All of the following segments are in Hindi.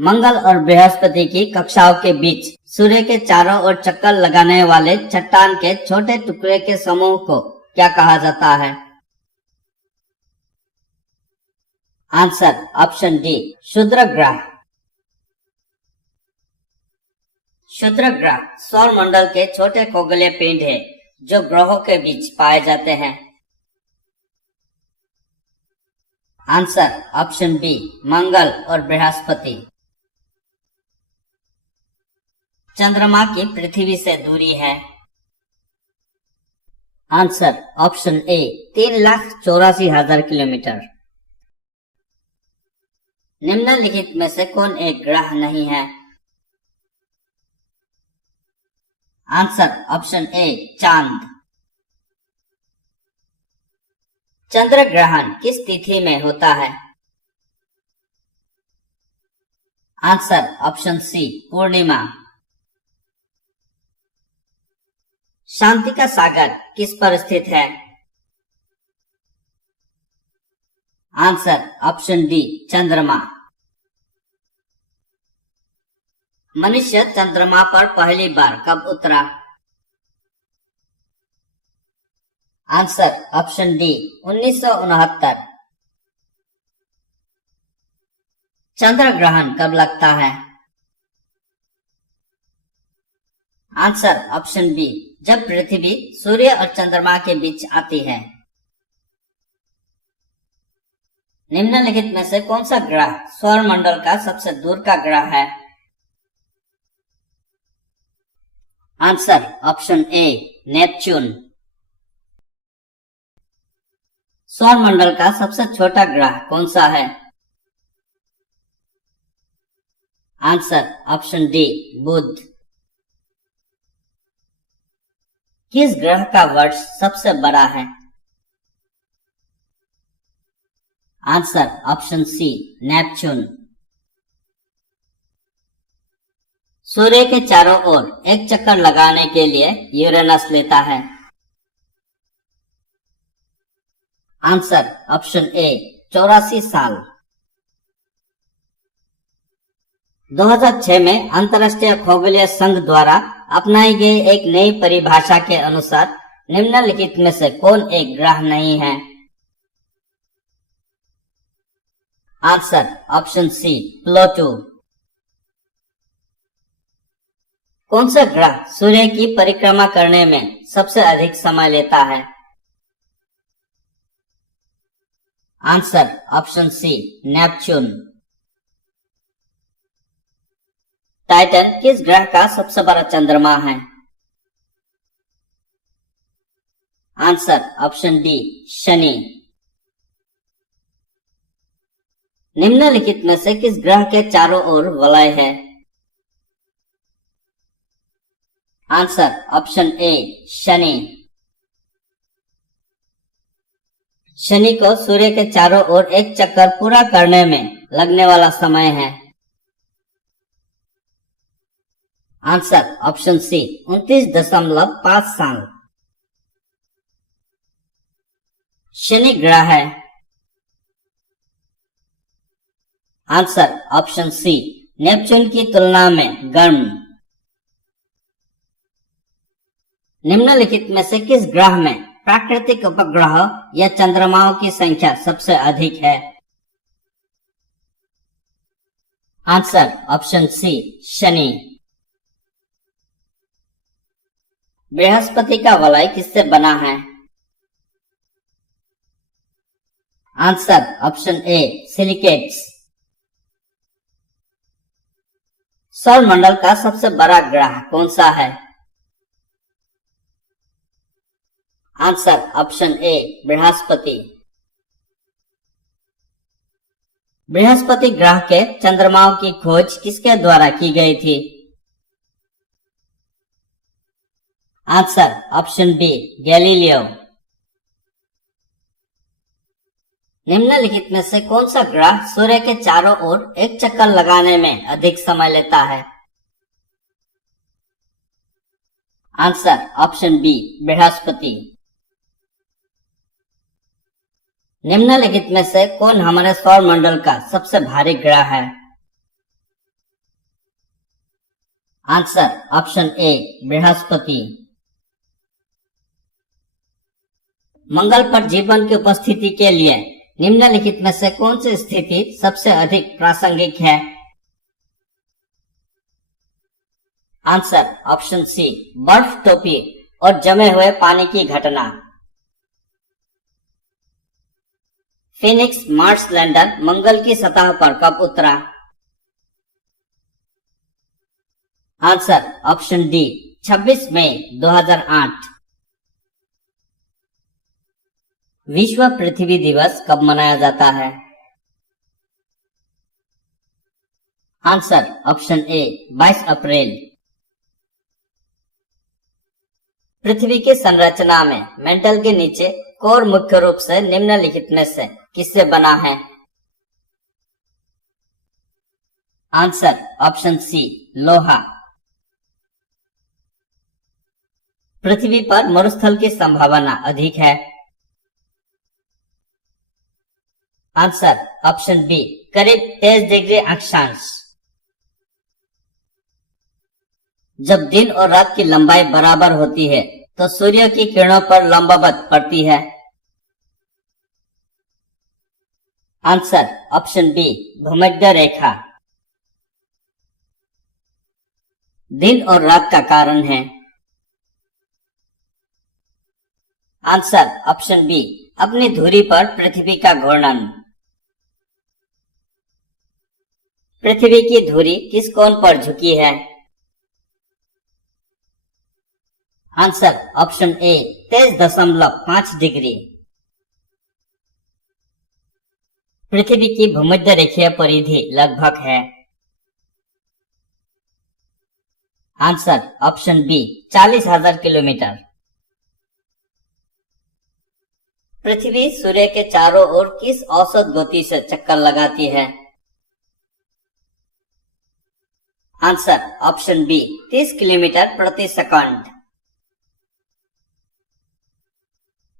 मंगल और बृहस्पति की कक्षाओं के बीच सूर्य के चारों ओर चक्कर लगाने वाले चट्टान के छोटे टुकड़े के समूह को क्या कहा जाता है? आंसर ऑप्शन डी, क्षुद्र ग्रह। क्षुद्र ग्रह सौर मंडल के छोटे खगोलीय पिंड है जो ग्रहों के बीच पाए जाते हैं। आंसर ऑप्शन बी, मंगल और बृहस्पति। चंद्रमा की पृथ्वी से दूरी है। आंसर ऑप्शन ए, 3,84,000 किलोमीटर। निम्नलिखित में से कौन एक ग्रह नहीं है? आंसर ऑप्शन ए, चांद। चंद्र ग्रहण किस तिथि में होता है? आंसर ऑप्शन सी, पूर्णिमा। शांति का सागर किस पर स्थित है? आंसर ऑप्शन डी, चंद्रमा। मनुष्य चंद्रमा पर पहली बार कब उतरा? Answer option D, 1969। चंद्र ग्रहण कब लगता है? आंसर ऑप्शन बी, जब पृथ्वी सूर्य और चंद्रमा के बीच आती है। निम्नलिखित में से कौन सा ग्रह सौर मंडल का सबसे दूर का ग्रह है? Answer option A, Neptune. सौर मंडल का सबसे छोटा ग्रह कौन सा है? Answer option D, Budh. किस ग्रह का वर्ष सबसे बड़ा है? Answer option C, Neptune. सूर्य के चारों ओर एक चक्कर लगाने के लिए यूरेनस लेता है। आंसर ऑप्शन ए, 84 साल। 2006 में अंतर्राष्ट्रीय खगोलीय संघ द्वारा अपनाई गई एक नई परिभाषा के अनुसार निम्नलिखित में से कौन एक ग्रह नहीं है? Answer option C, Pluto. कौन सा ग्रह सूर्य की परिक्रमा करने में सबसे अधिक समय लेता है? Answer option C, Neptune. Titan किस ग्रह का सबसे बड़ा चंद्रमा है? आंसर ऑप्शन डी, शनि। निम्नलिखित में से किस ग्रह के चारों ओर वलय है? आंसर ऑप्शन ए, शनि। शनि को सूर्य के चारों ओर एक चक्कर पूरा करने में लगने वाला समय है। आंसर ऑप्शन सी, 29.5 साल। शनि ग्रह है। आंसर ऑप्शन सी, नेपच्यून की तुलना में गर्म। निम्नलिखित में से किस ग्रह में प्राकृतिक उपग्रह या चंद्रमाओं की संख्या सबसे अधिक है? आंसर ऑप्शन सी, शनि। बृहस्पति का वलय किससे बना है? Answer option A, silicates. सौर मंडल का सबसे बड़ा ग्रह कौन सा है? आंसर ऑप्शन ए, बृहस्पति। बृहस्पति ग्रह के चंद्रमाओं की खोज किसके द्वारा की गई थी? Answer option B, Galileo. निम्नलिखित में से कौन सा ग्रह सूर्य के चारों ओर एक चक्कर लगाने में अधिक समय लेता है? आंसर ऑप्शन बी, बृहस्पति। निम्नलिखित में से कौन हमारे सौर मंडल का सबसे भारी ग्रह है? Answer option A Brihaspati. Mangal पर जीवन की उपस्थिति के लिए निम्नलिखित में से कौन सी स्थिति सबसे अधिक प्रासंगिक है? आंसर ऑप्शन सी बर्फ टोपी और जमे हुए पानी की घटना। फिनिक्स मार्स लैंडर मंगल की सतह पर कब उतरा? आंसर ऑप्शन डी 26 मई 2008। विश्व पृथ्वी दिवस कब मनाया जाता है? आंसर ऑप्शन ए 22 अप्रैल। पृथ्वी की संरचना में मेंटल के नीचे कोर मुख्य रूप से निम्नलिखित में से किससे बना है? आंसर ऑप्शन सी लोहा। पृथ्वी पर मरुस्थल की संभावना अधिक है। आंसर ऑप्शन बी करीब 23 डिग्री अक्षांश। जब दिन और रात की लंबाई बराबर होती है तो सूर्य की किरणों पर लंबवत पड़ती है। आंसर ऑप्शन बी भूमध्य रेखा। दिन और रात का कारण है। आंसर ऑप्शन बी अपनी धुरी पर पृथ्वी का घूर्णन। पृथ्वी की धुरी किस कोण पर झुकी है? Answer option A 23.5 degree. पृथ्वी की भूमध्य रेखीय परिधि लगभग है। Answer option B 40,000 kilometre. पृथ्वी सूर्य के चारों ओर किस औसत गति से चक्कर लगाती है? आंसर ऑप्शन बी 30 किलोमीटर प्रति सेकंड।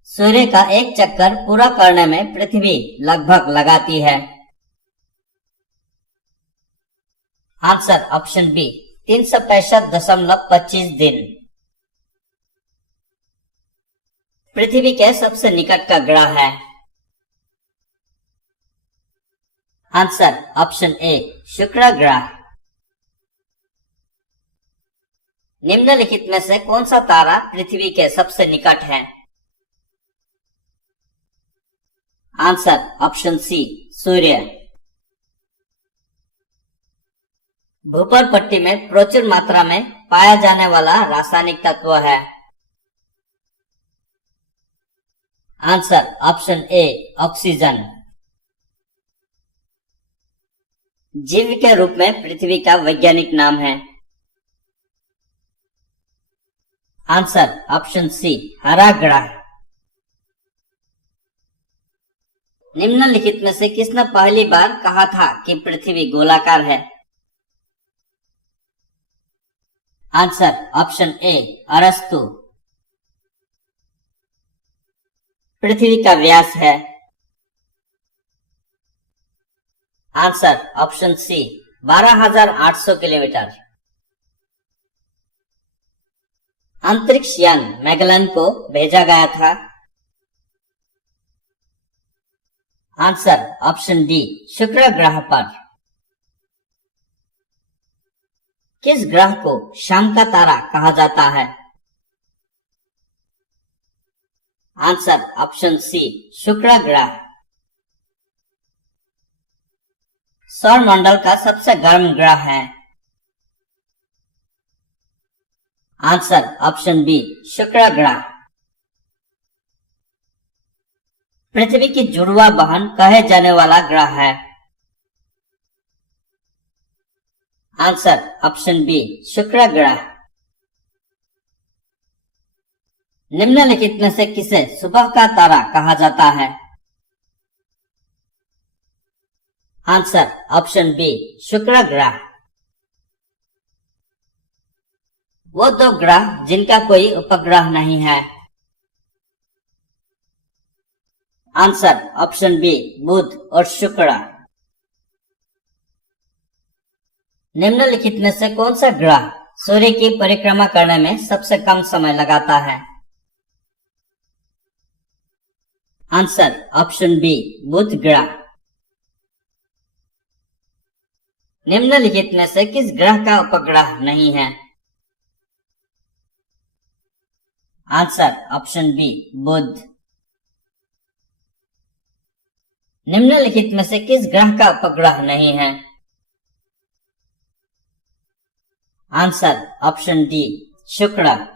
सूर्य का एक चक्कर पूरा करने में पृथ्वी लगभग लगाती है। आंसर ऑप्शन बी 365.25 दिन। पृथ्वी के सबसे निकट का ग्रह है? आंसर ऑप्शन ए शुक्र ग्रह। निम्नलिखित में से कौन सा तारा पृथ्वी के सबसे निकट है? आंसर ऑप्शन सी सूर्य। भूपर पट्टी में प्रचुर मात्रा में पाया जाने वाला रासायनिक तत्व है? Answer option A oxygen. जीव के रूप में पृथ्वी का वैज्ञानिक नाम है? आंसर ऑप्शन सी हरा ग्रह। निम्नलिखित में से किसने पहली बार कहा था कि पृथ्वी गोलाकार है? आंसर ऑप्शन ए अरस्तु। पृथ्वी का व्यास है? Answer option C 12,800 kilometre. अंतरिक्ष यान मैगेलन को भेजा गया था? आंसर ऑप्शन डी शुक्र ग्रह पर। किस ग्रह को शाम का तारा कहा जाता है? आंसर ऑप्शन सी शुक्र ग्रह। सौरमंडल का सबसे गर्म ग्रह है? आंसर ऑप्शन बी शुक्र ग्रह। पृथ्वी की जुड़वा बहन कहे जाने वाला ग्रह है? आंसर ऑप्शन बी शुक्र ग्रह। निम्नलिखित में से किसे सुबह का तारा कहा जाता है? आंसर ऑप्शन बी शुक्र ग्रह। वो दो ग्रह जिनका कोई उपग्रह नहीं है? आंसर ऑप्शन बी बुध और शुक्र। निम्नलिखित में से कौन सा ग्रह सूर्य की परिक्रमा करने में सबसे कम समय लगाता है? आंसर ऑप्शन बी, बुध ग्रह। निम्नलिखित में से किस ग्रह का उपग्रह नहीं है? आंसर ऑप्शन बी, बुध। निम्नलिखित में से किस ग्रह का उपग्रह नहीं है? आंसर ऑप्शन डी, शुक्र।